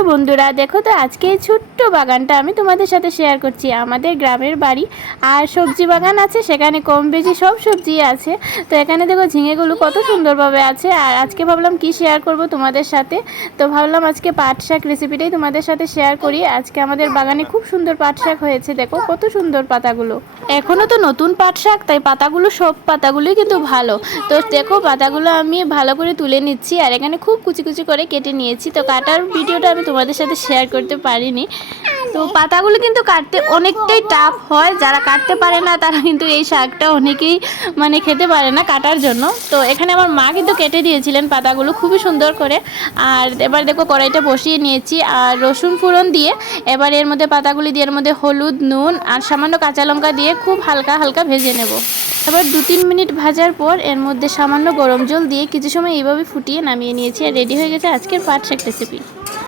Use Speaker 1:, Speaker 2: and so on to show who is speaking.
Speaker 1: Hello বন্ধুরা, দেখো তো আজকে এই ছোট্ট বাগানটা আমি তোমাদের সাথে শেয়ার করছি। আমাদের গ্রামের বাড়ি আর সবজি বাগান আছে, সেখানে কম বেশি সব সবজি আছে। তো এখানে দেখো ঝিঙেগুলো কত সুন্দরভাবে আছে আর আজকে ভাবলাম কি শেয়ার করব তোমাদের সাথে। তো ভাবলাম আজকে পাট শাক রেসিপিটাই তোমাদের সাথে শেয়ার করি। আজকে আমাদের বাগানে খুব সুন্দর পাট শাক হয়েছে, দেখো কত সুন্দর পাতাগুলো। এখনও তো নতুন পাট শাক, তাই পাতাগুলো সব পাতাগুলোই কিন্তু ভালো। তো দেখো পাতাগুলো আমি ভালো করে তুলে নিচ্ছি আর এখানে খুব কুচি কুচি করে কেটে নিয়েছি। তো কাটার ভিডিওটা আমি তোমাদের সাথে শেয়ার করতে পারিনি। তো পাতাগুলো কিন্তু কাটতে অনেকটাই টাফ হয়, যারা কাটতে পারে না, তারা কিন্তু এই শাকটা অনেকেই মানে খেতে পারে না কাটার জন্য। তো এখানে আমার মা কিন্তু কেটে দিয়েছিলেন পাতাগুলো খুবই সুন্দর করে। আর এবার দেখো কড়াইটা বসিয়ে নিয়েছি, আর রসুন ফোড়ন দিয়ে এবার এর মধ্যে পাতাগুলি দিয়ে এর মধ্যে হলুদ, নুন, আর সামান্য কাঁচা লঙ্কা দিয়ে খুব হালকা হালকা ভেজে নেব। এবার দু তিন মিনিট ভাজার পর এর মধ্যে সামান্য গরম জল দিয়ে কিছু সময় এইভাবে ফুটিয়ে নামিয়ে নিয়েছি, আর রেডি হয়ে গেছে আজকের পাট শাক রেসিপি